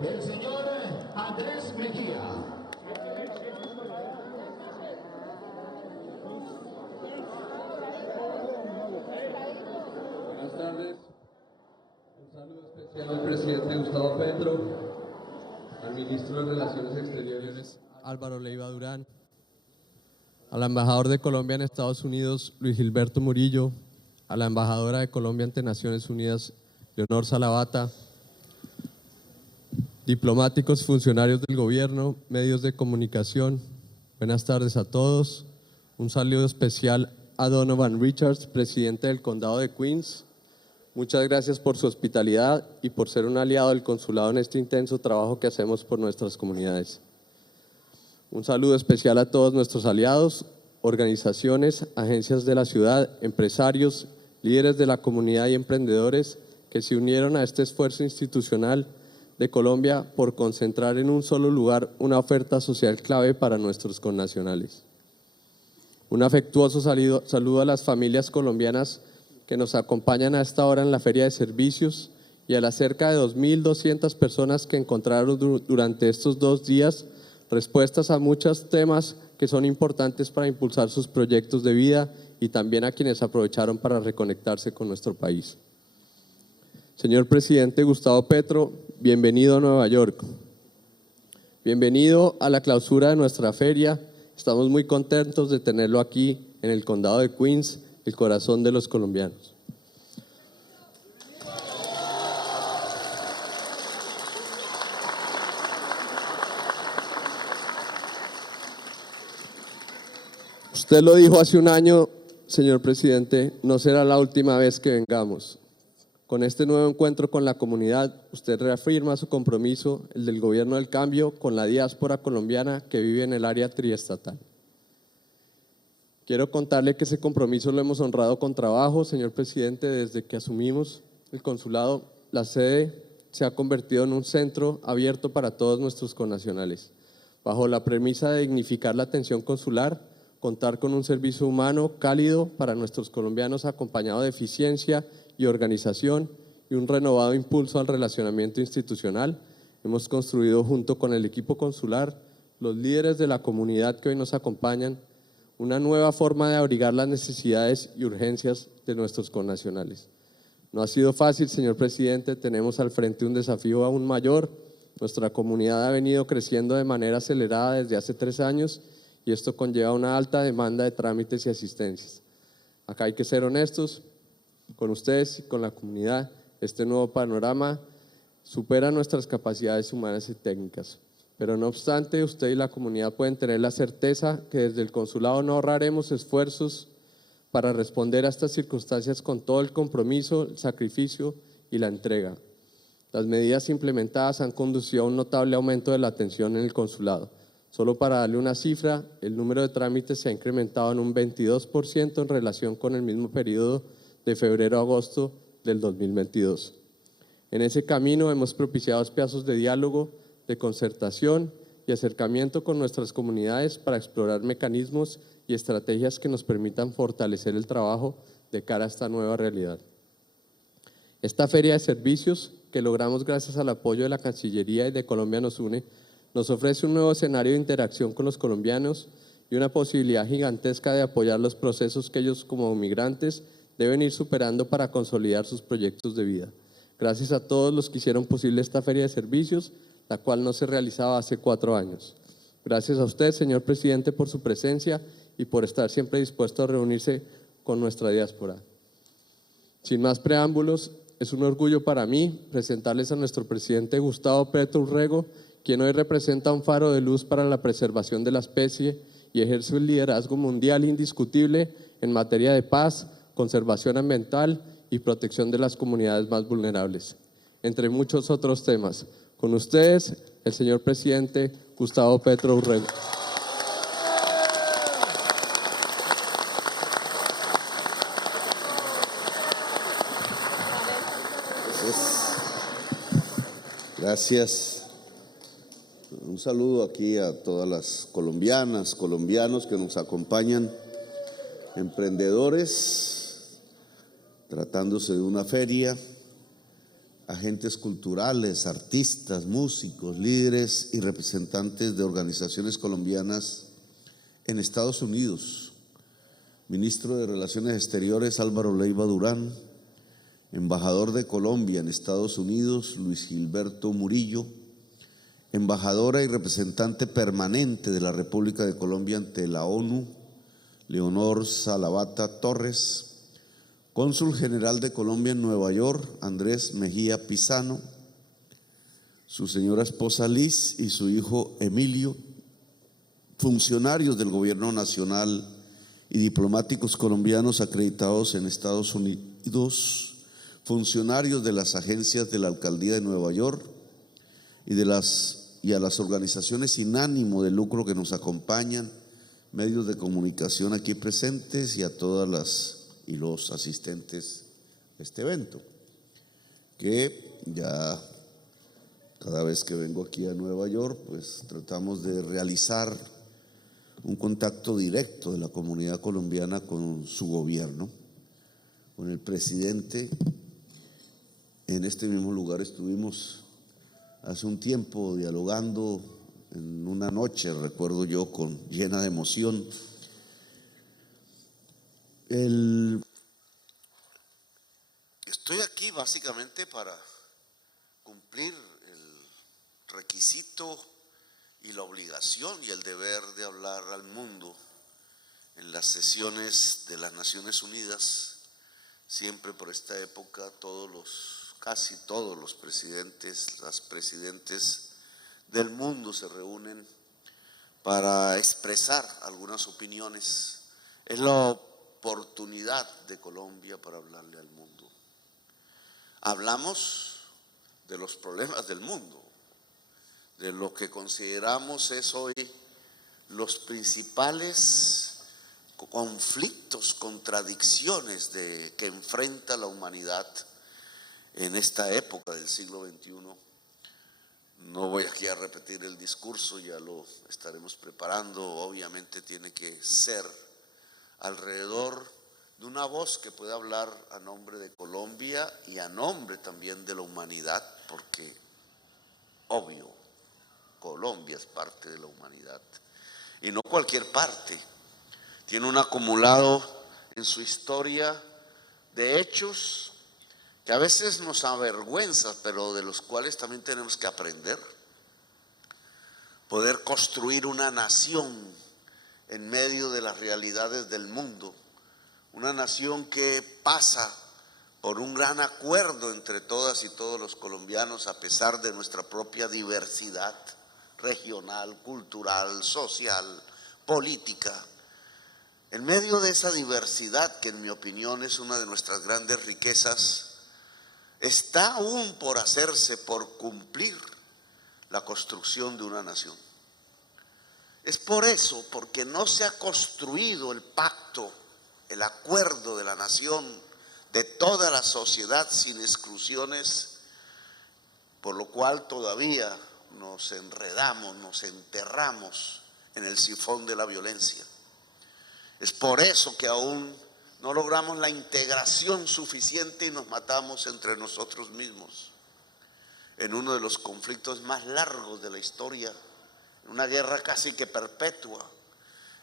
El señor Andrés Mejía. Buenas tardes. Un saludo especial al presidente Gustavo Petro, al ministro de Relaciones Exteriores Álvaro Leiva Durán, al embajador de Colombia en Estados Unidos Luis Gilberto Murillo, a la embajadora de Colombia ante Naciones Unidas Leonor Salavata, diplomáticos, funcionarios del gobierno, medios de comunicación, buenas tardes a todos. Un saludo especial a Donovan Richards, presidente del Condado de Queens. Muchas gracias por su hospitalidad y por ser un aliado del consulado en este intenso trabajo que hacemos por nuestras comunidades. Un saludo especial a todos nuestros aliados, organizaciones, agencias de la ciudad, empresarios, líderes de la comunidad y emprendedores que se unieron a este esfuerzo institucional de Colombia por concentrar en un solo lugar una oferta social clave para nuestros connacionales. Un afectuoso saludo a las familias colombianas que nos acompañan a esta hora en la Feria de Servicios y a las cerca de 2.200 personas que encontraron durante estos 2 días respuestas a muchos temas que son importantes para impulsar sus proyectos de vida y también a quienes aprovecharon para reconectarse con nuestro país. Señor presidente Gustavo Petro, bienvenido a Nueva York. Bienvenido a la clausura de nuestra feria. Estamos muy contentos de tenerlo aquí en el condado de Queens, el corazón de los colombianos. Usted lo dijo hace un año, señor presidente, no será la última vez que vengamos. Con este nuevo encuentro con la comunidad, usted reafirma su compromiso, el del Gobierno del Cambio, con la diáspora colombiana que vive en el área triestatal. Quiero contarle que ese compromiso lo hemos honrado con trabajo, señor presidente. Desde que asumimos el consulado, la sede se ha convertido en un centro abierto para todos nuestros connacionales, bajo la premisa de dignificar la atención consular, contar con un servicio humano cálido para nuestros colombianos acompañado de eficiencia y organización y un renovado impulso al relacionamiento institucional. Hemos construido junto con el equipo consular, los líderes de la comunidad que hoy nos acompañan, una nueva forma de abrigar las necesidades y urgencias de nuestros connacionales. No ha sido fácil, señor presidente, tenemos al frente un desafío aún mayor. Nuestra comunidad ha venido creciendo de manera acelerada desde hace 3 años y esto conlleva una alta demanda de trámites y asistencias. Acá hay que ser honestos, Con ustedes y con la comunidad, este nuevo panorama supera nuestras capacidades humanas y técnicas. Pero no obstante, usted y la comunidad pueden tener la certeza que desde el consulado no ahorraremos esfuerzos para responder a estas circunstancias con todo el compromiso, el sacrificio y la entrega. Las medidas implementadas han conducido a un notable aumento de la atención en el consulado. Solo para darle una cifra, el número de trámites se ha incrementado en un 22% en relación con el mismo periodo de febrero a agosto del 2022. En ese camino hemos propiciado espacios de diálogo, de concertación y acercamiento con nuestras comunidades para explorar mecanismos y estrategias que nos permitan fortalecer el trabajo de cara a esta nueva realidad. Esta feria de servicios, que logramos gracias al apoyo de la Cancillería y de Colombia Nos Une, nos ofrece un nuevo escenario de interacción con los colombianos y una posibilidad gigantesca de apoyar los procesos que ellos como migrantes deben ir superando para consolidar sus proyectos de vida. Gracias a todos los que hicieron posible esta feria de servicios, la cual no se realizaba hace 4 años. Gracias a usted, señor presidente, por su presencia y por estar siempre dispuesto a reunirse con nuestra diáspora. Sin más preámbulos, es un orgullo para mí presentarles a nuestro presidente Gustavo Petro Urrego, quien hoy representa un faro de luz para la preservación de la especie y ejerce un liderazgo mundial indiscutible en materia de paz, conservación ambiental y protección de las comunidades más vulnerables, entre muchos otros temas. Con ustedes, el señor presidente Gustavo Petro Urrego. Gracias. Un saludo aquí a todas las colombianas, colombianos que nos acompañan, emprendedores, tratándose de una feria, agentes culturales, artistas, músicos, líderes y representantes de organizaciones colombianas en Estados Unidos. Ministro de Relaciones Exteriores Álvaro Leiva Durán, embajador de Colombia en Estados Unidos Luis Gilberto Murillo, embajadora y representante permanente de la República de Colombia ante la ONU Leonor Salavata Torres, cónsul general de Colombia en Nueva York Andrés Mejía Pisano, su señora esposa Liz y su hijo Emilio, funcionarios del Gobierno Nacional y diplomáticos colombianos acreditados en Estados Unidos, funcionarios de las agencias de la Alcaldía de Nueva York y a las organizaciones sin ánimo de lucro que nos acompañan, medios de comunicación aquí presentes y a todas las y los asistentes a este evento, que ya cada vez que vengo aquí a Nueva York, pues tratamos de realizar un contacto directo de la comunidad colombiana con su gobierno, con el presidente. En este mismo lugar estuvimos hace un tiempo dialogando en una noche, recuerdo yo, llena de emoción. Estoy aquí básicamente para cumplir el requisito y la obligación y el deber de hablar al mundo en las sesiones de las Naciones Unidas. Siempre por esta época casi todos los presidentes, las presidentes del mundo se reúnen para expresar algunas opiniones. Es la oportunidad de Colombia para hablarle al mundo. Hablamos de los problemas del mundo, de lo que consideramos es hoy los principales conflictos, contradicciones que enfrenta la humanidad en esta época del siglo XXI. No voy aquí a repetir el discurso, ya lo estaremos preparando. Obviamente tiene que ser alrededor de una voz que pueda hablar a nombre de Colombia y a nombre también de la humanidad, porque obvio, Colombia es parte de la humanidad y no cualquier parte. Tiene un acumulado en su historia de hechos que a veces nos avergüenza, pero de los cuales también tenemos que aprender. Poder construir una nación en medio de las realidades del mundo, una nación que pasa por un gran acuerdo entre todas y todos los colombianos, a pesar de nuestra propia diversidad regional, cultural, social, política. En medio de esa diversidad, que en mi opinión es una de nuestras grandes riquezas, está aún por hacerse, por cumplir la construcción de una nación. Es por eso, porque no se ha construido el pacto, el acuerdo de la nación, de toda la sociedad sin exclusiones, por lo cual todavía nos enredamos, nos enterramos en el sifón de la violencia. Es por eso que aún no logramos la integración suficiente y nos matamos entre nosotros mismos en uno de los conflictos más largos de la historia, en una guerra casi que perpetua,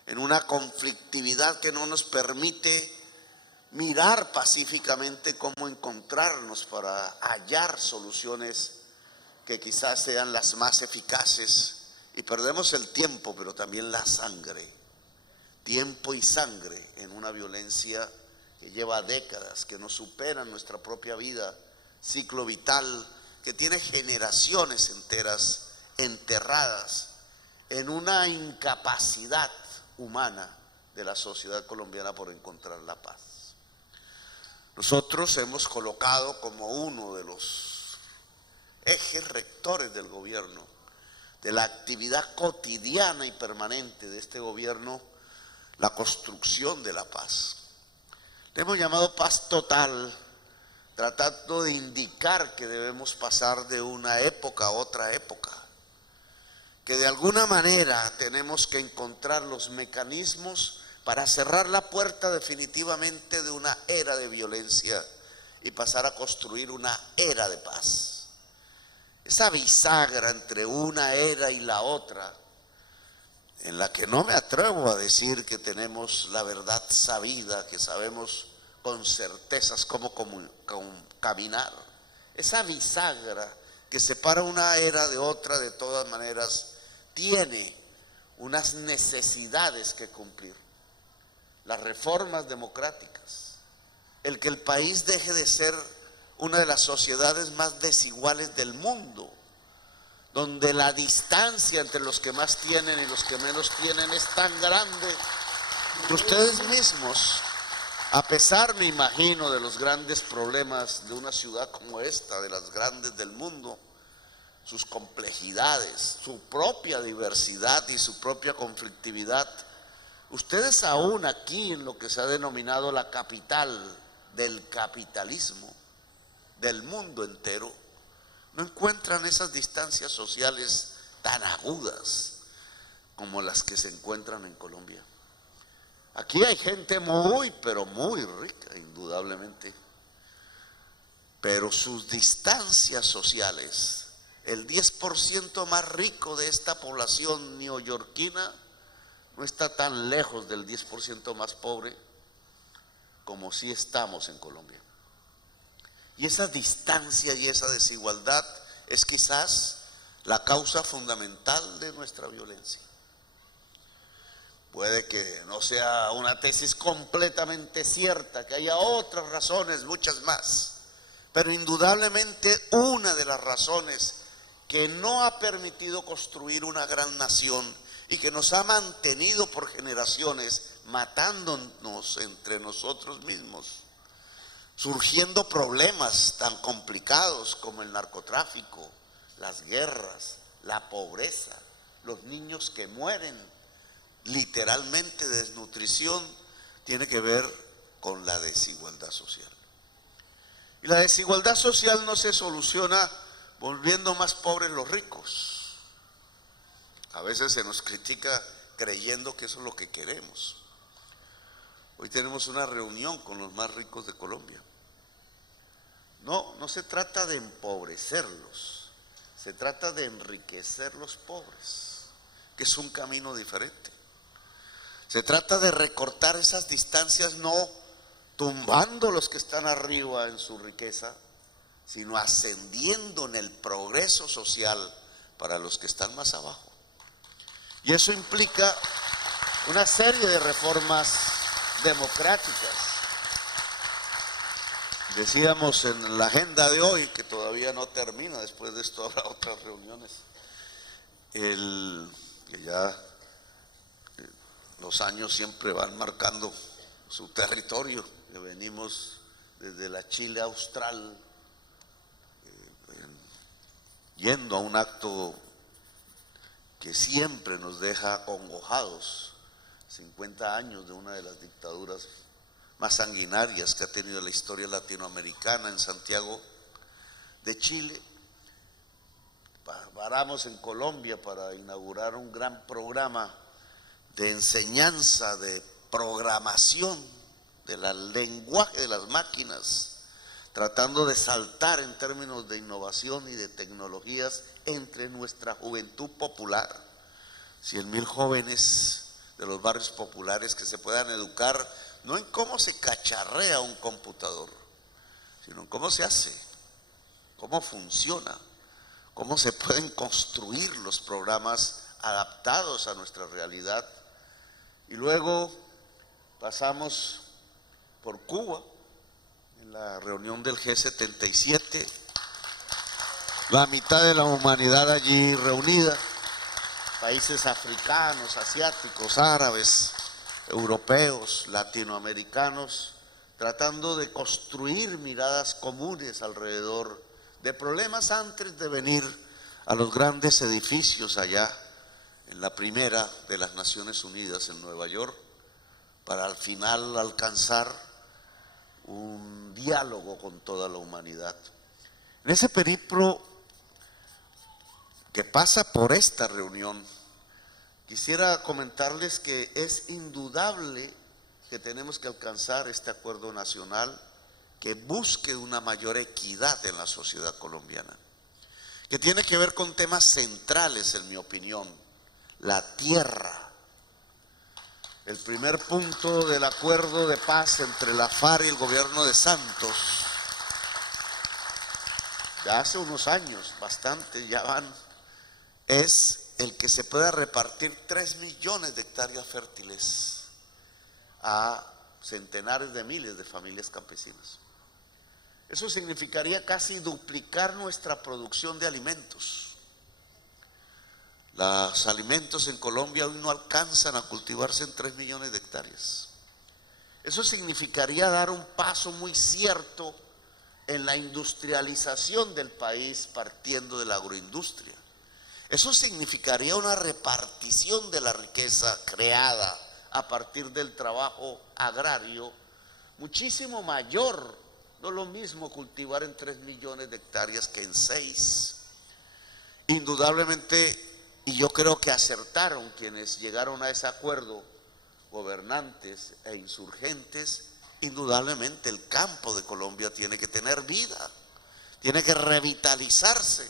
en una conflictividad que no nos permite mirar pacíficamente cómo encontrarnos para hallar soluciones que quizás sean las más eficaces, y perdemos el tiempo, pero también la sangre, tiempo y sangre en una violencia que lleva décadas, que nos supera en nuestra propia vida, ciclo vital, que tiene generaciones enteras enterradas en una incapacidad humana de la sociedad colombiana por encontrar la paz. Nosotros hemos colocado como uno de los ejes rectores del gobierno, de la actividad cotidiana y permanente de este gobierno, la construcción de la paz. Le hemos llamado paz total, tratando de indicar que debemos pasar de una época a otra época, que de alguna manera tenemos que encontrar los mecanismos para cerrar la puerta definitivamente de una era de violencia y pasar a construir una era de paz. Esa bisagra entre una era y la otra, en la que no me atrevo a decir que tenemos la verdad sabida, que sabemos con certezas cómo caminar. Esa bisagra que separa una era de otra, de todas maneras, tiene unas necesidades que cumplir. Las reformas democráticas, el que el país deje de ser una de las sociedades más desiguales del mundo, donde la distancia entre los que más tienen y los que menos tienen es tan grande que ustedes mismos, a pesar, me imagino, de los grandes problemas de una ciudad como esta, de las grandes del mundo, sus complejidades, su propia diversidad y su propia conflictividad, ustedes aún aquí en lo que se ha denominado la capital del capitalismo del mundo entero, no encuentran esas distancias sociales tan agudas como las que se encuentran en Colombia. Aquí hay gente muy, pero muy rica, indudablemente, pero sus distancias sociales, el 10% más rico de esta población neoyorquina no está tan lejos del 10% más pobre como sí estamos en Colombia. Y esa distancia y esa desigualdad es quizás la causa fundamental de nuestra violencia. Puede que no sea una tesis completamente cierta, que haya otras razones, muchas más, pero indudablemente una de las razones que no ha permitido construir una gran nación y que nos ha mantenido por generaciones matándonos entre nosotros mismos, surgiendo problemas tan complicados como el narcotráfico, las guerras, la pobreza, los niños que mueren literalmente de desnutrición, tiene que ver con la desigualdad social. Y la desigualdad social no se soluciona volviendo más pobres los ricos. A veces se nos critica creyendo que eso es lo que queremos. Hoy tenemos una reunión con los más ricos de Colombia. No se trata de empobrecerlos, se trata de enriquecer los pobres, que es un camino diferente. Se trata de recortar esas distancias, no tumbando los que están arriba en su riqueza, sino ascendiendo en el progreso social para los que están más abajo. Y eso implica una serie de reformas democráticas. Decíamos en la agenda de hoy, que todavía no termina, después de esto habrá otras reuniones, que ya los años siempre van marcando su territorio, que venimos desde la Chile austral, yendo a un acto que siempre nos deja acongojados, 50 años de una de las dictaduras más sanguinarias que ha tenido la historia latinoamericana en Santiago de Chile. Paramos en Colombia para inaugurar un gran programa de enseñanza, de programación del lenguaje de las máquinas, tratando de saltar en términos de innovación y de tecnologías entre nuestra juventud popular. 100,000 jóvenes de los barrios populares que se puedan educar no en cómo se cacharrea un computador, sino en cómo se hace, cómo funciona, cómo se pueden construir los programas adaptados a nuestra realidad. Y luego pasamos por Cuba, en la reunión del G77, la mitad de la humanidad allí reunida, países africanos, asiáticos, árabes, europeos, latinoamericanos, tratando de construir miradas comunes alrededor de problemas antes de venir a los grandes edificios allá en la primera de las Naciones Unidas en Nueva York, para al final alcanzar un diálogo con toda la humanidad. En ese periplo que pasa por esta reunión, quisiera comentarles que es indudable que tenemos que alcanzar este acuerdo nacional que busque una mayor equidad en la sociedad colombiana, que tiene que ver con temas centrales, en mi opinión: la tierra. El primer punto del acuerdo de paz entre la FARC y el gobierno de Santos, ya hace unos años, bastante ya van, es el que se pueda repartir 3 millones de hectáreas fértiles a centenares de miles de familias campesinas. Eso significaría casi duplicar nuestra producción de alimentos. Los alimentos en Colombia hoy no alcanzan a cultivarse en 3 millones de hectáreas. Eso significaría dar un paso muy cierto en la industrialización del país, partiendo de la agroindustria. Eso significaría una repartición de la riqueza creada a partir del trabajo agrario muchísimo mayor. No es lo mismo cultivar en 3 millones de hectáreas que en 6. Indudablemente, y yo creo que acertaron quienes llegaron a ese acuerdo, gobernantes e insurgentes, indudablemente el campo de Colombia tiene que tener vida, tiene que revitalizarse.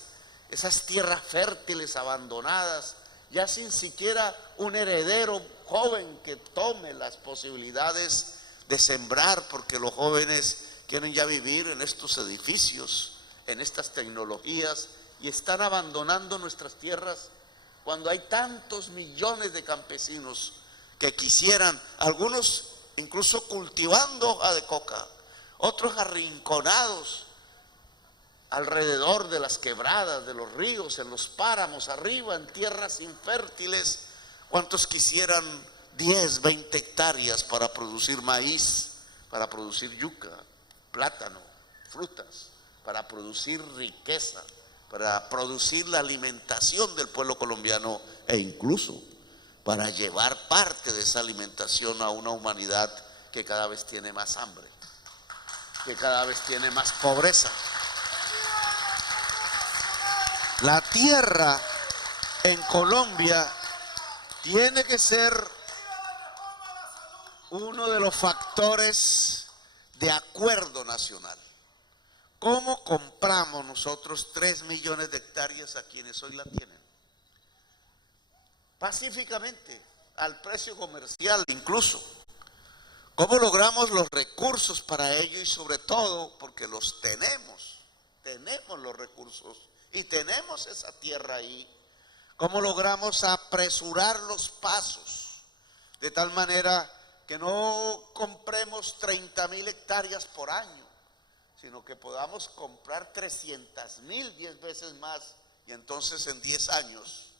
Esas tierras fértiles abandonadas, ya sin siquiera un heredero joven que tome las posibilidades de sembrar, porque los jóvenes quieren ya vivir en estos edificios, en estas tecnologías, y están abandonando nuestras tierras cuando hay tantos millones de campesinos que quisieran, algunos incluso cultivando hoja de coca, otros arrinconados alrededor de las quebradas, de los ríos, en los páramos, arriba, en tierras infértiles. ¿Cuántos quisieran 10, 20 hectáreas para producir maíz, para producir yuca, plátano, frutas, para producir riqueza, para producir la alimentación del pueblo colombiano e incluso para llevar parte de esa alimentación a una humanidad que cada vez tiene más hambre, que cada vez tiene más pobreza? La tierra en Colombia tiene que ser uno de los factores de acuerdo nacional. ¿Cómo compramos nosotros 3 millones de hectáreas a quienes hoy la tienen? Pacíficamente, al precio comercial incluso. ¿Cómo logramos los recursos para ello? Y sobre todo, porque los tenemos los recursos y tenemos esa tierra ahí, ¿cómo logramos apresurar los pasos de tal manera que no compremos 30,000 hectáreas por año, sino que podamos comprar 300,000, 10 veces más, y entonces en 10 años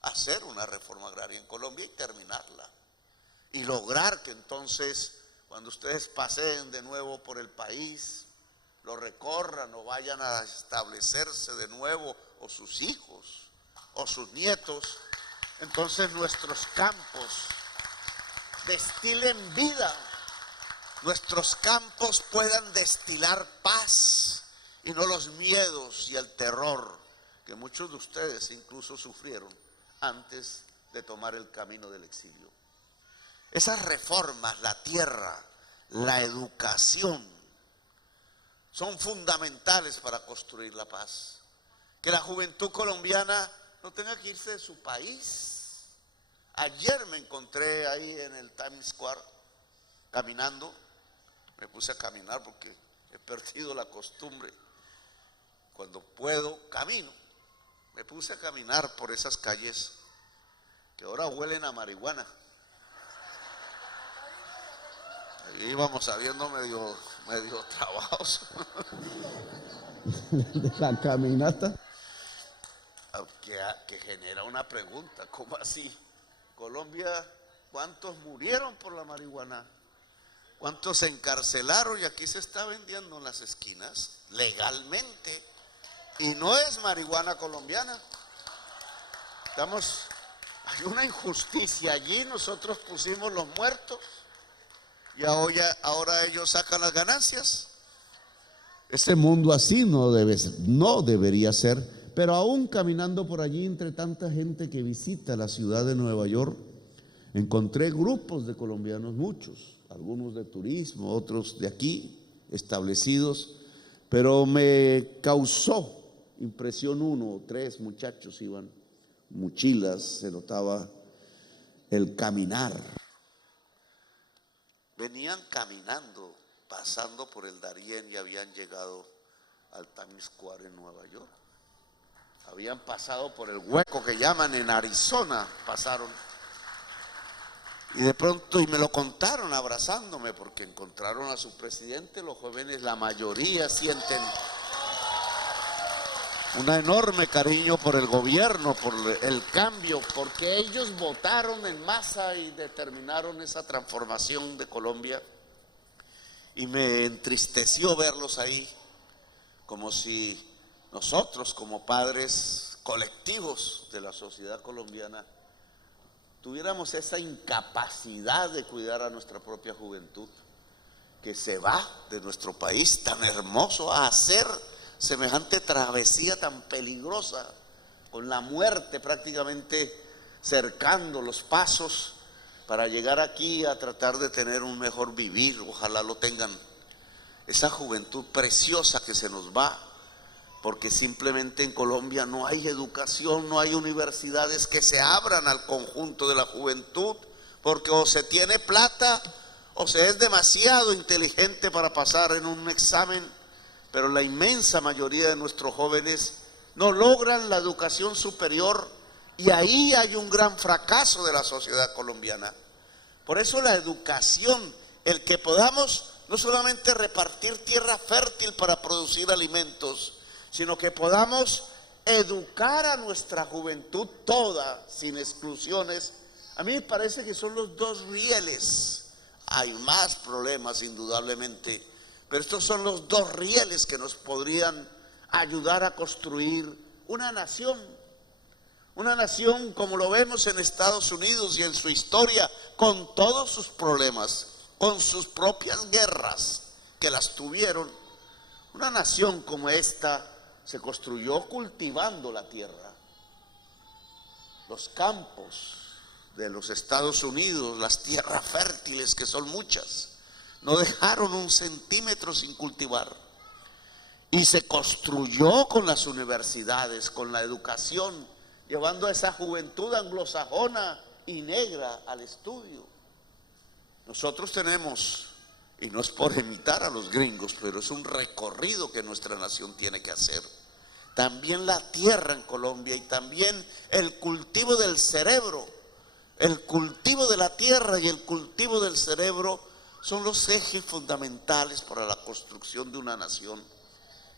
hacer una reforma agraria en Colombia y terminarla. Y lograr que entonces, cuando ustedes paseen de nuevo por el país, lo recorran o vayan a establecerse de nuevo, o sus hijos, o sus nietos, entonces nuestros campos destilen vida, nuestros campos puedan destilar paz y no los miedos y el terror que muchos de ustedes incluso sufrieron antes de tomar el camino del exilio. Esas reformas, la tierra, la educación, son fundamentales para construir la paz. Que la juventud colombiana no tenga que irse de su país. Ayer me encontré ahí en el Times Square caminando, me puse a caminar porque he perdido la costumbre. Cuando puedo, camino. Me puse a caminar por esas calles que ahora huelen a marihuana. Ahí íbamos saliendo medio trabados. De la caminata. Que genera una pregunta, ¿cómo así? Colombia, ¿cuántos murieron por la marihuana? ¿Cuántos se encarcelaron? Y aquí se está vendiendo en las esquinas legalmente, y no es marihuana colombiana. Hay una injusticia allí. Nosotros pusimos los muertos y ahora ellos sacan las ganancias. Ese mundo así no debería ser. Pero aún caminando por allí entre tanta gente que visita la ciudad de Nueva York, encontré grupos de colombianos, muchos, algunos de turismo, otros de aquí, establecidos, pero me causó impresión 3 muchachos iban, mochilas, se notaba el caminar. Venían caminando, pasando por el Darién, y habían llegado al Times Square en Nueva York. Habían pasado por el hueco que llaman en Arizona, pasaron. Y de pronto, y me lo contaron abrazándome, porque encontraron a su presidente. Los jóvenes, la mayoría, sienten un enorme cariño por el gobierno, por el cambio, porque ellos votaron en masa y determinaron esa transformación de Colombia. Y me entristeció verlos ahí, como si nosotros, como padres colectivos de la sociedad colombiana, tuviéramos esa incapacidad de cuidar a nuestra propia juventud, que se va de nuestro país tan hermoso a hacer semejante travesía tan peligrosa, con la muerte prácticamente cercando los pasos, para llegar aquí a tratar de tener un mejor vivir. Ojalá lo tengan. Esa juventud preciosa que se nos va, porque simplemente en Colombia no hay educación, no hay universidades que se abran al conjunto de la juventud, porque o se tiene plata o se es demasiado inteligente para pasar en un examen, pero la inmensa mayoría de nuestros jóvenes no logran la educación superior, y ahí hay un gran fracaso de la sociedad colombiana. Por eso la educación, el que podamos no solamente repartir tierra fértil para producir alimentos, sino que podamos educar a nuestra juventud toda, sin exclusiones. A mí me parece que son los 2 rieles. Hay más problemas indudablemente, pero estos son los 2 rieles que nos podrían ayudar a construir una nación como lo vemos en Estados Unidos y en su historia, con todos sus problemas, con sus propias guerras que las tuvieron. Una nación como esta se construyó cultivando la tierra. Los campos de los Estados Unidos, las tierras fértiles, que son muchas, no dejaron un centímetro sin cultivar. Y se construyó con las universidades, con la educación, llevando a esa juventud anglosajona y negra al estudio. Nosotros tenemos, y no es por imitar a los gringos, pero es un recorrido que nuestra nación tiene que hacer. También la tierra en Colombia, y también el cultivo del cerebro, el cultivo de la tierra y el cultivo del cerebro son los ejes fundamentales para la construcción de una nación.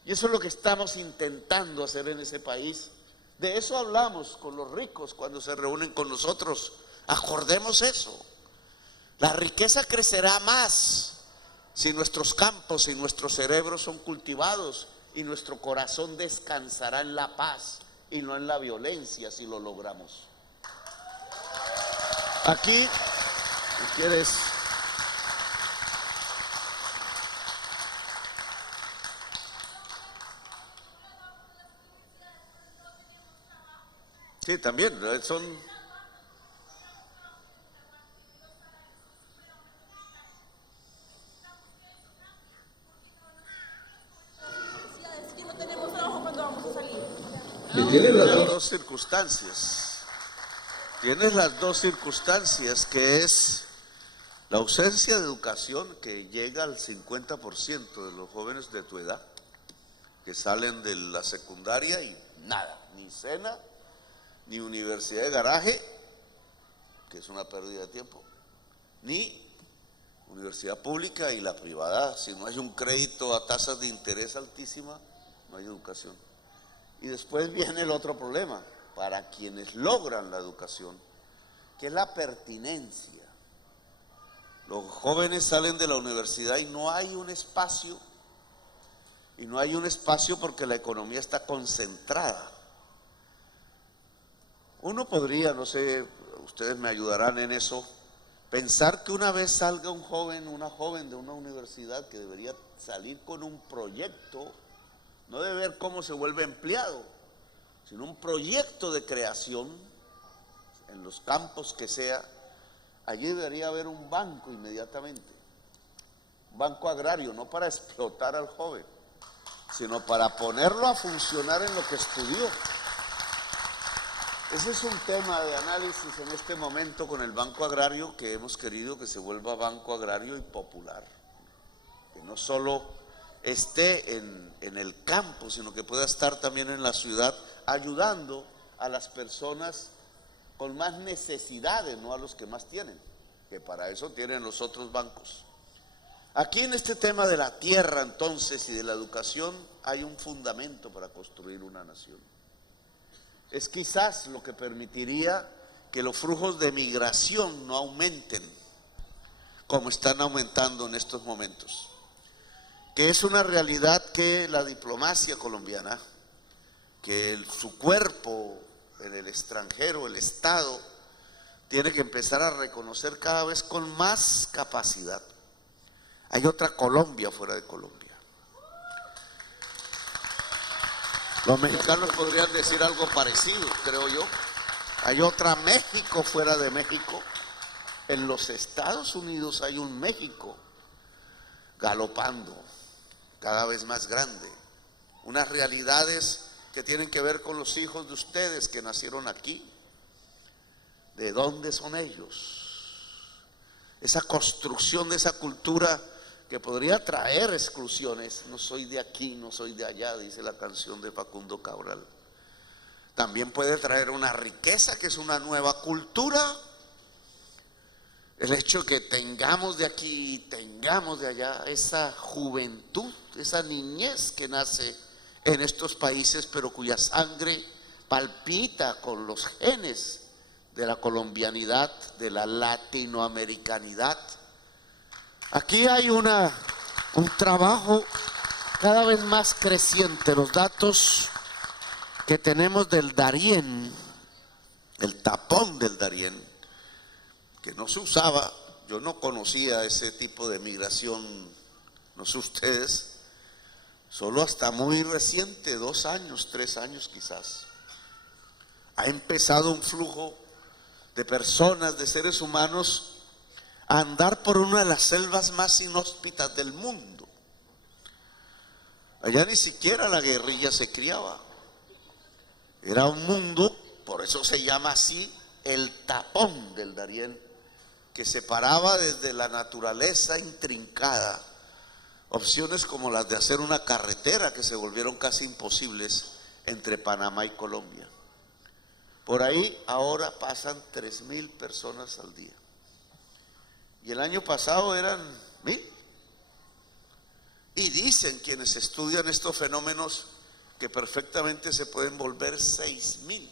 Y eso es lo que estamos intentando hacer en ese país. De eso hablamos con los ricos cuando se reúnen con nosotros. Acordemos eso. La riqueza crecerá más si nuestros campos y nuestros cerebros son cultivados y nuestro corazón descansará en la paz y no en la violencia si lo logramos. Aquí, si quieres, sí, también son. Que no tenemos trabajo cuando vamos a salir. Tienes las dos circunstancias. Tienes las dos circunstancias, que es la ausencia de educación, que llega al 50% de los jóvenes de tu edad, que salen de la secundaria y nada, ni cena, ni universidad de garaje, que es una pérdida de tiempo, ni universidad pública, y la privada, si no hay un crédito a tasas de interés altísima, no hay educación. Y después viene el otro problema, para quienes logran la educación, que es la pertinencia. Los jóvenes salen de la universidad y no hay un espacio, porque la economía está concentrada. Uno podría, no sé, ustedes me ayudarán en eso, pensar que una vez salga un joven, una joven de una universidad, que debería salir con un proyecto, no de ver cómo se vuelve empleado, sino un proyecto de creación en los campos que sea. Allí debería haber un banco inmediatamente, un banco agrario, no para explotar al joven, sino para ponerlo a funcionar en lo que estudió. Ese es un tema de análisis en este momento con el banco agrario, que hemos querido que se vuelva banco agrario y popular, que no solo esté en el campo, sino que pueda estar también en la ciudad, ayudando a las personas con más necesidades, no a los que más tienen, que para eso tienen los otros bancos. Aquí en este tema de la tierra, entonces, y de la educación, hay un fundamento para construir una nación. Es quizás lo que permitiría que los flujos de migración no aumenten como están aumentando en estos momentos, que es una realidad que la diplomacia colombiana, que su cuerpo en el extranjero, el Estado, tiene que empezar a reconocer cada vez con más capacidad. Hay otra Colombia fuera de Colombia. Los mexicanos podrían decir algo parecido, creo yo. Hay otra México fuera de México. En los Estados Unidos hay un México galopando, cada vez más grande. Unas realidades que tienen que ver con los hijos de ustedes que nacieron aquí. ¿De dónde son ellos? Esa construcción de esa cultura que podría traer exclusiones. No soy de aquí, no soy de allá, dice la canción de Facundo Cabral. También puede traer una riqueza, que es una nueva cultura. El hecho de que tengamos de aquí y tengamos de allá esa juventud, esa niñez que nace en estos países, pero cuya sangre palpita con los genes de la colombianidad, de la latinoamericanidad. Aquí hay un trabajo cada vez más creciente. Los datos que tenemos del Darién, el tapón del Darién, que no se usaba, yo no conocía ese tipo de migración, no sé ustedes, solo hasta muy reciente, 2 años, 3 años quizás, ha empezado un flujo de personas, de seres humanos, a andar por una de las selvas más inhóspitas del mundo. Allá ni siquiera la guerrilla se criaba. Era un mundo, por eso se llama así, el tapón del Darién, que separaba desde la naturaleza intrincada opciones como las de hacer una carretera, que se volvieron casi imposibles, entre Panamá y Colombia. Por ahí ahora pasan 3.000 personas al día. Y el año pasado eran 1000. Y dicen quienes estudian estos fenómenos que perfectamente se pueden volver 6000.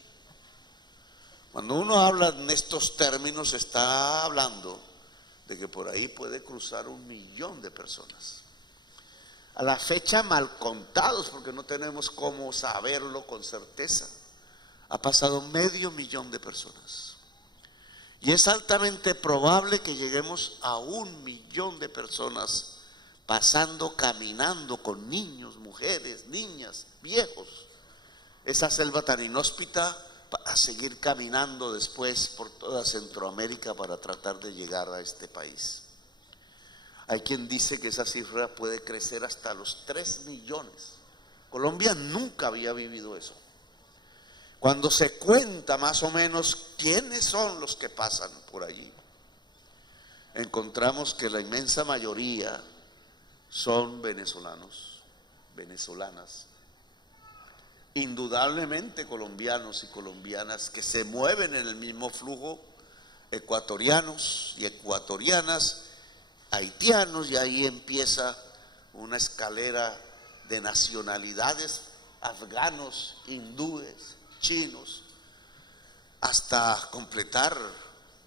Cuando uno habla en estos términos, está hablando de que por ahí puede cruzar 1.000.000 de personas. A la fecha mal contados, porque no tenemos cómo saberlo con certeza, ha pasado 500.000 de personas. Y es altamente probable que lleguemos a 1.000.000 de personas pasando, caminando con niños, mujeres, niñas, viejos, esa selva tan inhóspita, para seguir caminando después por toda Centroamérica para tratar de llegar a este país. Hay quien dice que esa cifra puede crecer hasta los 3 millones. Colombia nunca había vivido eso. Cuando se cuenta más o menos quiénes son los que pasan por allí, encontramos que la inmensa mayoría son venezolanos, venezolanas, indudablemente colombianos y colombianas que se mueven en el mismo flujo, ecuatorianos y ecuatorianas, haitianos, y ahí empieza una escalera de nacionalidades, afganos, hindúes, chinos, hasta completar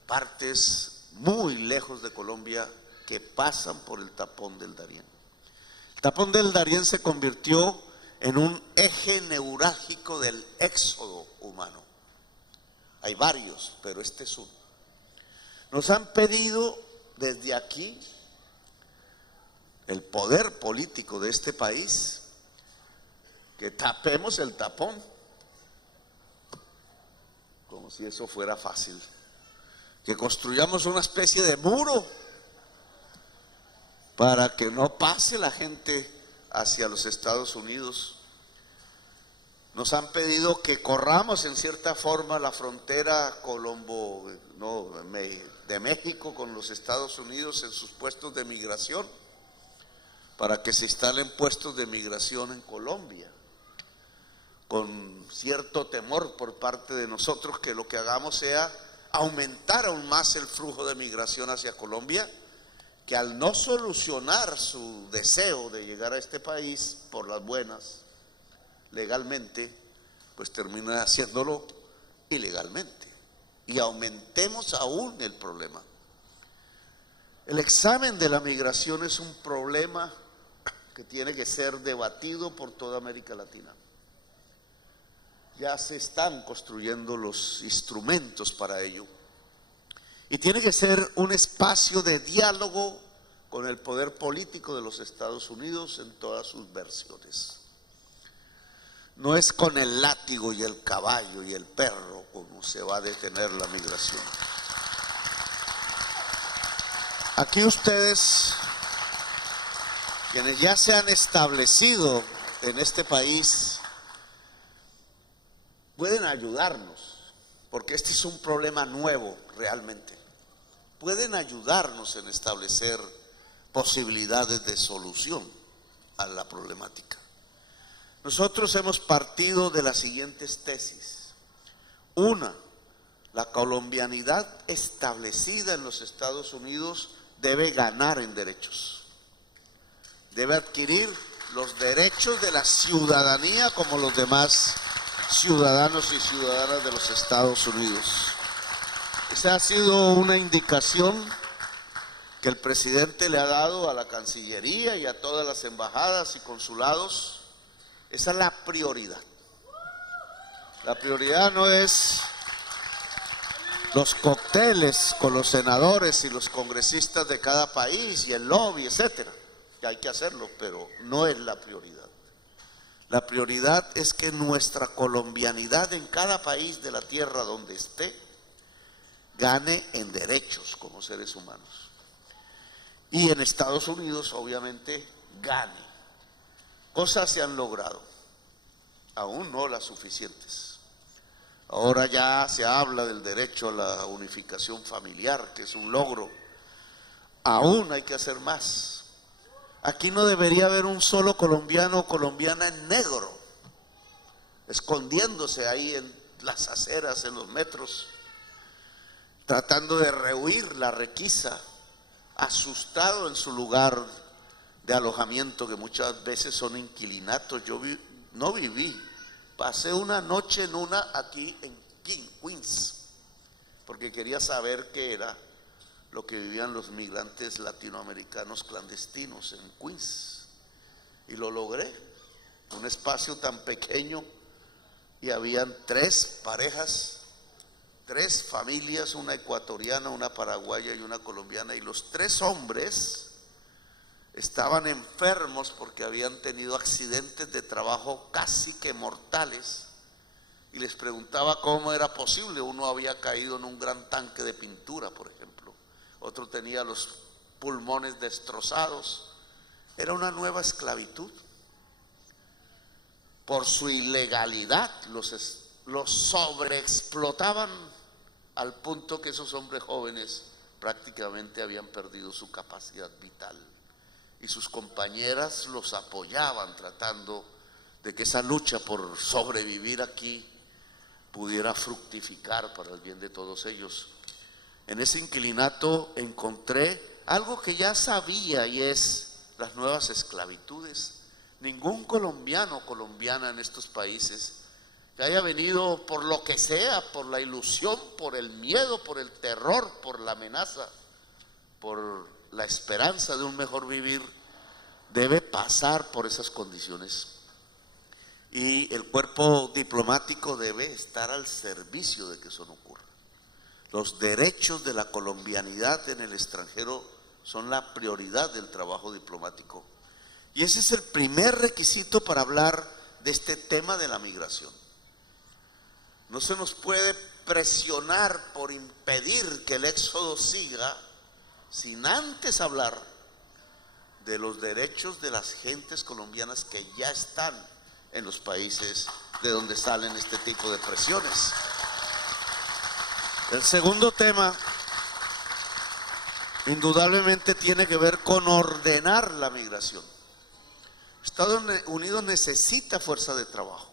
partes muy lejos de Colombia que pasan por el tapón del Darién. El tapón del Darién se convirtió en un eje neurálgico del éxodo humano. Hay varios, pero este es uno. Nos han pedido desde aquí, el poder político de este país, que tapemos el tapón, como si eso fuera fácil, que construyamos una especie de muro para que no pase la gente hacia los Estados Unidos. Nos han pedido que corramos en cierta forma la frontera de México con los Estados Unidos en sus puestos de migración, para que se instalen puestos de migración en Colombia, con cierto temor por parte de nosotros que lo que hagamos sea aumentar aún más el flujo de migración hacia Colombia, que al no solucionar su deseo de llegar a este país por las buenas, legalmente, pues termina haciéndolo ilegalmente, y aumentemos aún el problema. El examen de la migración es un problema que tiene que ser debatido por toda América Latina. Ya se están construyendo los instrumentos para ello. Y tiene que ser un espacio de diálogo con el poder político de los Estados Unidos en todas sus versiones. No es con el látigo y el caballo y el perro como se va a detener la migración. Aquí ustedes, quienes ya se han establecido en este país, pueden ayudarnos, porque este es un problema nuevo realmente. Pueden ayudarnos en establecer posibilidades de solución a la problemática. Nosotros hemos partido de las siguientes tesis. Una, la colombianidad establecida en los Estados Unidos debe ganar en derechos. Debe adquirir los derechos de la ciudadanía como los demás ciudadanos y ciudadanas de los Estados Unidos. Esa ha sido una indicación que el presidente le ha dado a la Cancillería y a todas las embajadas y consulados. Esa es la prioridad. La prioridad no es los cócteles con los senadores y los congresistas de cada país y el lobby, etcétera, que hay que hacerlo, pero no es la prioridad. La prioridad es que nuestra colombianidad en cada país de la tierra donde esté gane en derechos como seres humanos. Y en Estados Unidos, obviamente, gane. Cosas se han logrado, aún no las suficientes. Ahora ya se habla del derecho a la unificación familiar, que es un logro. Aún hay que hacer más. Aquí no debería haber un solo colombiano o colombiana en negro, escondiéndose ahí en las aceras, en los metros, tratando de rehuir la requisa asustado en su lugar de alojamiento, que muchas veces son inquilinatos. No viví, pasé una noche en una aquí en Queens, porque quería saber qué era lo que vivían los migrantes latinoamericanos clandestinos en Queens, y lo logré. Un espacio tan pequeño, y habían 3 parejas, 3 familias, una ecuatoriana, una paraguaya y una colombiana, y los 3 hombres estaban enfermos porque habían tenido accidentes de trabajo casi que mortales, y les preguntaba cómo era posible. Uno había caído en un gran tanque de pintura, por ejemplo, otro tenía los pulmones destrozados. Era una nueva esclavitud. Por su ilegalidad los sobreexplotaban al punto que esos hombres jóvenes prácticamente habían perdido su capacidad vital, y sus compañeras los apoyaban tratando de que esa lucha por sobrevivir aquí pudiera fructificar para el bien de todos ellos. En ese inquilinato encontré algo que ya sabía, y es las nuevas esclavitudes. Ningún colombiano o colombiana en estos países que haya venido por lo que sea, por la ilusión, por el miedo, por el terror, por la amenaza, por la esperanza de un mejor vivir, debe pasar por esas condiciones. Y el cuerpo diplomático debe estar al servicio de que eso no ocurra. Los derechos de la colombianidad en el extranjero son la prioridad del trabajo diplomático. Y ese es el primer requisito para hablar de este tema de la migración. No se nos puede presionar por impedir que el éxodo siga sin antes hablar de los derechos de las gentes colombianas que ya están en los países de donde salen este tipo de presiones. El segundo tema indudablemente tiene que ver con ordenar la migración. Estados Unidos necesita fuerza de trabajo.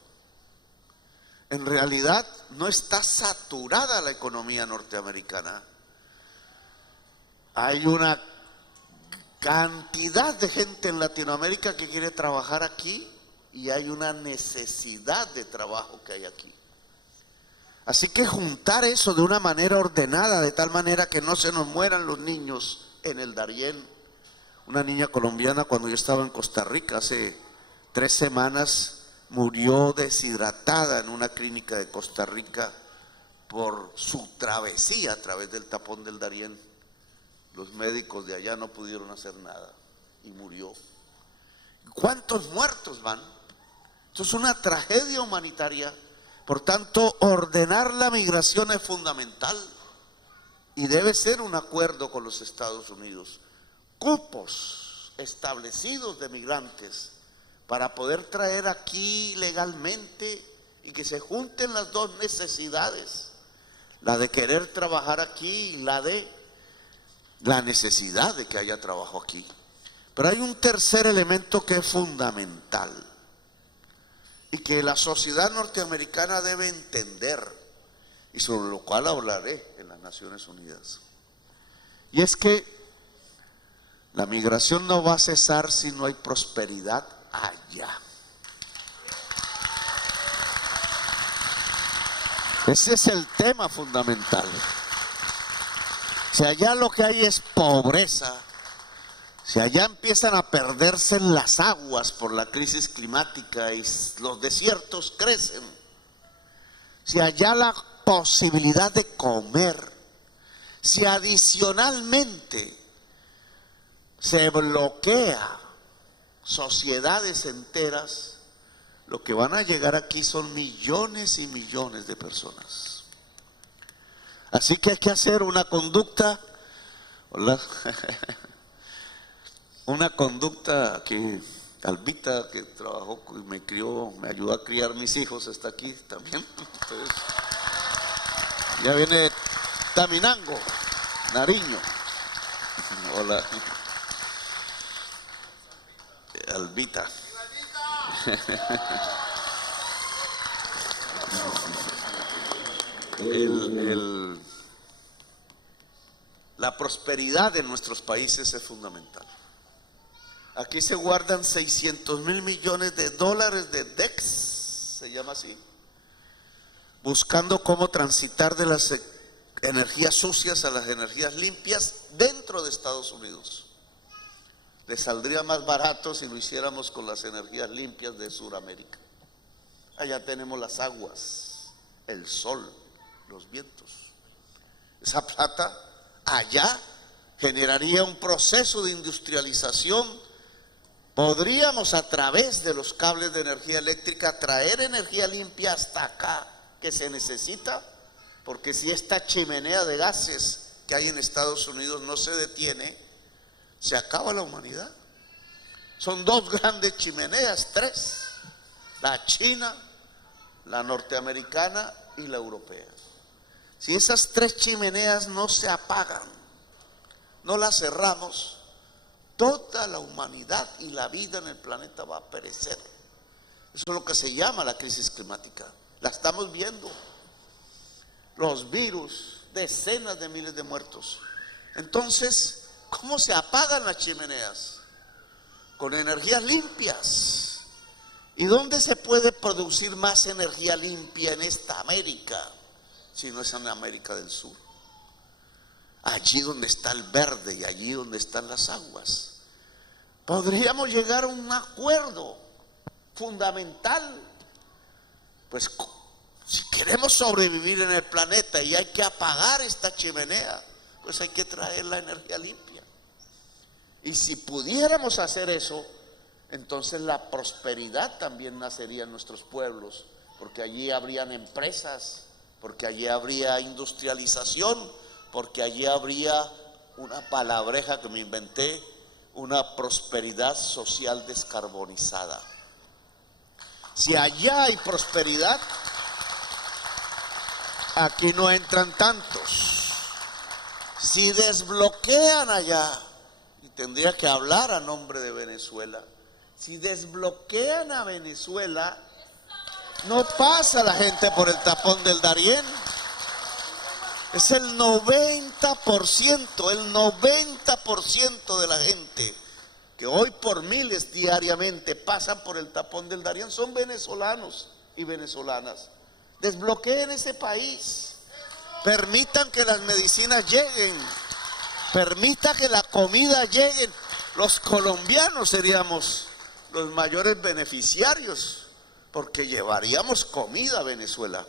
En realidad no está saturada la economía norteamericana. Hay una cantidad de gente en Latinoamérica que quiere trabajar aquí, y hay una necesidad de trabajo que hay aquí. Así que juntar eso de una manera ordenada, de tal manera que no se nos mueran los niños en el Darién. Una niña colombiana, cuando yo estaba en Costa Rica hace 3 semanas, murió deshidratada en una clínica de Costa Rica por su travesía a través del tapón del Darién. Los médicos de allá no pudieron hacer nada y murió. ¿Cuántos muertos van? Esto es una tragedia humanitaria. Por tanto, ordenar la migración es fundamental, y debe ser un acuerdo con los Estados Unidos. Cupos establecidos de migrantes para poder traer aquí legalmente, y que se junten las dos necesidades, la de querer trabajar aquí y la necesidad de que haya trabajo aquí. Pero hay un tercer elemento que es fundamental y que la sociedad norteamericana debe entender, y sobre lo cual hablaré en las Naciones Unidas. Y es que la migración no va a cesar si no hay prosperidad allá. Ese es el tema fundamental. Si allá lo que hay es pobreza, si allá empiezan a perderse las aguas por la crisis climática y los desiertos crecen, si allá la posibilidad de comer, si adicionalmente se bloquea sociedades enteras, lo que van a llegar aquí son millones y millones de personas. Así que hay que hacer una conducta, una conducta que Albita, que trabajó y me crió, me ayudó a criar mis hijos, está aquí también. Entonces, ya viene Taminango, Nariño. Hola. Albita. la prosperidad de nuestros países es fundamental. Aquí se guardan 600.000 millones de dólares de DEX, se llama así, buscando cómo transitar de las energías sucias a las energías limpias dentro de Estados Unidos. Les saldría más barato si lo hiciéramos con las energías limpias de Sudamérica. Allá tenemos las aguas, el sol, los vientos. Esa plata allá generaría un proceso de industrialización. Podríamos a través de los cables de energía eléctrica traer energía limpia hasta acá que se necesita, porque si esta chimenea de gases que hay en Estados Unidos no se detiene, se acaba la humanidad. Son dos grandes chimeneas, tres: la china, la norteamericana y la europea. Si esas tres chimeneas no se apagan, no las cerramos, toda la humanidad y la vida en el planeta va a perecer. Eso es lo que se llama la crisis climática. La estamos viendo. Los virus, decenas de miles de muertos. Entonces, ¿cómo se apagan las chimeneas? Con energías limpias. ¿Y dónde se puede producir más energía limpia en esta América? Si no es en América del Sur. Allí donde está el verde y allí donde están las aguas. Podríamos llegar a un acuerdo fundamental. Pues si queremos sobrevivir en el planeta y hay que apagar esta chimenea, pues hay que traer la energía limpia. Y si pudiéramos hacer eso, entonces la prosperidad también nacería en nuestros pueblos, porque allí habrían empresas, porque allí habría industrialización, porque allí habría una palabreja que me inventé, una prosperidad social descarbonizada. Si allá hay prosperidad, aquí no entran tantos. Si desbloquean allá, y tendría que hablar a nombre de Venezuela, si desbloquean a Venezuela, no pasa la gente por el tapón del Darién. Es el 90% de la gente que hoy por miles diariamente pasan por el tapón del Darién son venezolanos y venezolanas. Desbloqueen ese país, permitan que las medicinas lleguen, permita que la comida llegue. Los colombianos seríamos los mayores beneficiarios, porque llevaríamos comida a Venezuela,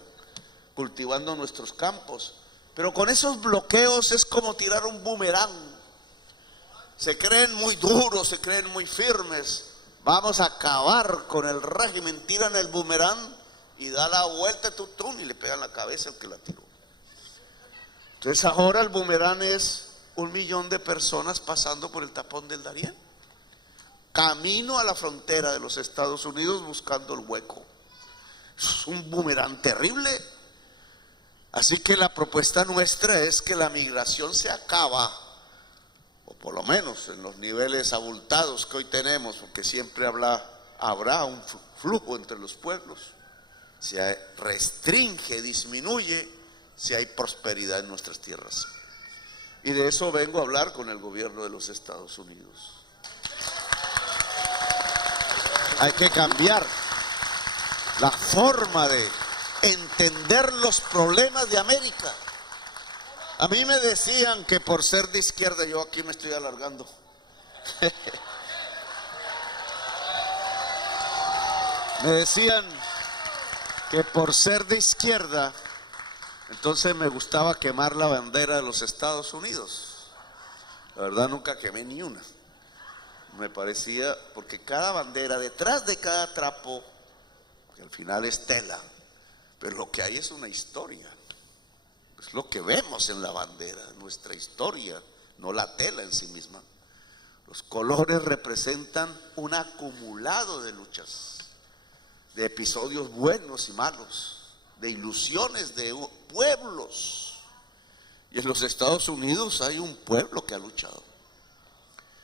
cultivando nuestros campos. Pero con esos bloqueos es como tirar un boomerang. Se creen muy duros, se creen muy firmes. Vamos a acabar con el régimen, tiran el boomerang y da la vuelta a tutún y le pegan la cabeza al que la tiró. Entonces ahora el boomerang es 1 millón de personas pasando por el tapón del Darién, camino a la frontera de los Estados Unidos buscando el hueco. Es un boomerang terrible. Así que la propuesta nuestra es que la migración se acaba, o por lo menos en los niveles abultados que hoy tenemos, porque siempre habrá un flujo entre los pueblos. Se restringe, disminuye si hay prosperidad en nuestras tierras. Y de eso vengo a hablar con el gobierno de los Estados Unidos. Hay que cambiar la forma de entender los problemas de América. A mí me decían que por ser de izquierda, yo aquí me estoy alargando, me decían que por ser de izquierda, entonces me gustaba quemar la bandera de los Estados Unidos. La verdad nunca quemé ni una. Me parecía, porque cada bandera, detrás de cada trapo, que al final es tela, pero lo que hay es una historia. Es lo que vemos en la bandera, nuestra historia, no la tela en sí misma. Los colores representan un acumulado de luchas, de episodios buenos y malos, de ilusiones de pueblos. Y en los Estados Unidos hay un pueblo que ha luchado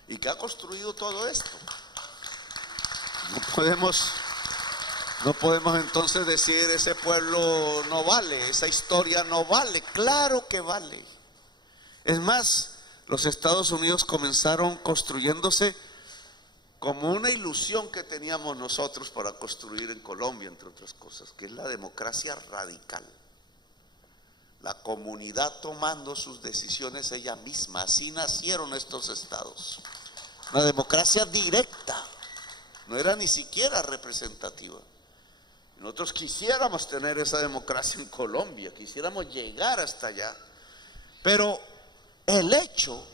y que ha construido todo esto. No podemos entonces decir ese pueblo no vale, esa historia no vale. Claro que vale. Es más, los Estados Unidos comenzaron construyéndose como una ilusión que teníamos nosotros para construir en Colombia, entre otras cosas, que es la democracia radical. La comunidad tomando sus decisiones ella misma. Así nacieron estos estados. Una democracia directa, no era ni siquiera representativa. Nosotros quisiéramos tener esa democracia en Colombia, quisiéramos llegar hasta allá, pero el hecho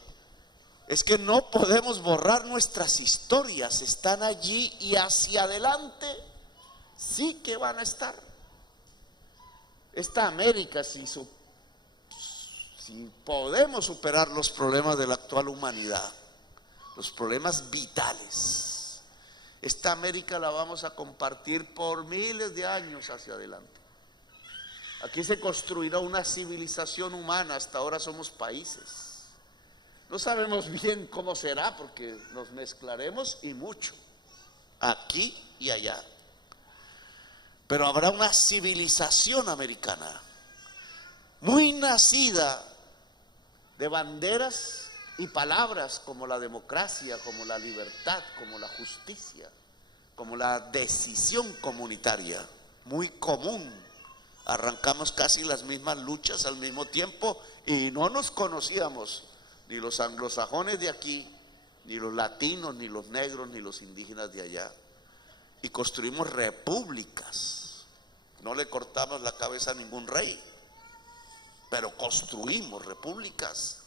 es que no podemos borrar nuestras historias, están allí y hacia adelante sí que van a estar. Esta América, si podemos superar los problemas de la actual humanidad, los problemas vitales, esta América la vamos a compartir por miles de años hacia adelante. Aquí se construirá una civilización humana, hasta ahora somos países. No sabemos bien cómo será porque nos mezclaremos y mucho, aquí y allá. Pero habrá una civilización americana, muy nacida de banderas y palabras como la democracia, como la libertad, como la justicia, como la decisión comunitaria, muy común. Arrancamos casi las mismas luchas al mismo tiempo y no nos conocíamos, ni los anglosajones de aquí, ni los latinos, ni los negros, ni los indígenas de allá. Y construimos repúblicas. No le cortamos la cabeza a ningún rey, pero construimos repúblicas.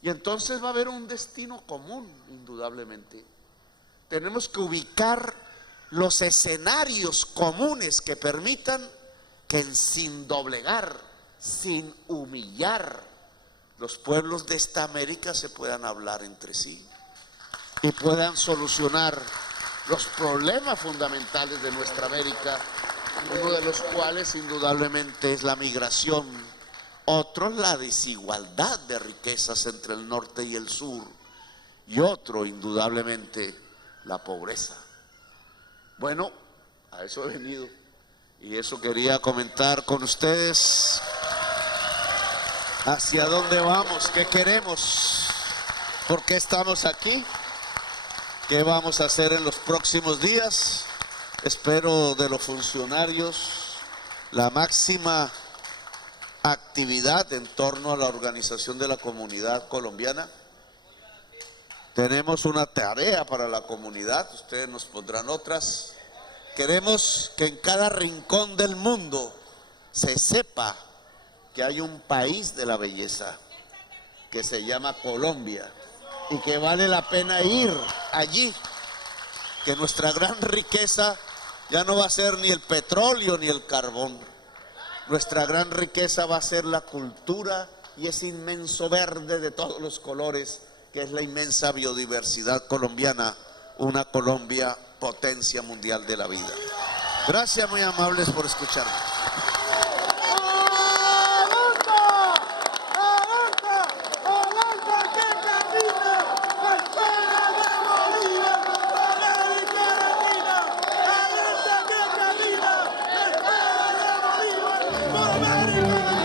Y entonces va a haber un destino común, indudablemente. Tenemos que ubicar los escenarios comunes que permitan que sin doblegar, sin humillar, los pueblos de esta América se puedan hablar entre sí y puedan solucionar los problemas fundamentales de nuestra América, uno de los cuales indudablemente es la migración, otro la desigualdad de riquezas entre el norte y el sur, y otro indudablemente la pobreza. Bueno, a eso he venido y eso quería comentar con ustedes. ¿Hacia dónde vamos? ¿Qué queremos? ¿Por qué estamos aquí? ¿Qué vamos a hacer en los próximos días? Espero de los funcionarios la máxima actividad en torno a la organización de la comunidad colombiana. Tenemos una tarea para la comunidad, ustedes nos pondrán otras. Queremos que en cada rincón del mundo se sepa que hay un país de la belleza que se llama Colombia y que vale la pena ir allí, que nuestra gran riqueza ya no va a ser ni el petróleo ni el carbón, nuestra gran riqueza va a ser la cultura y ese inmenso verde de todos los colores que es la inmensa biodiversidad colombiana, una Colombia potencia mundial de la vida. Gracias, muy amables por escucharme. ¡Por América!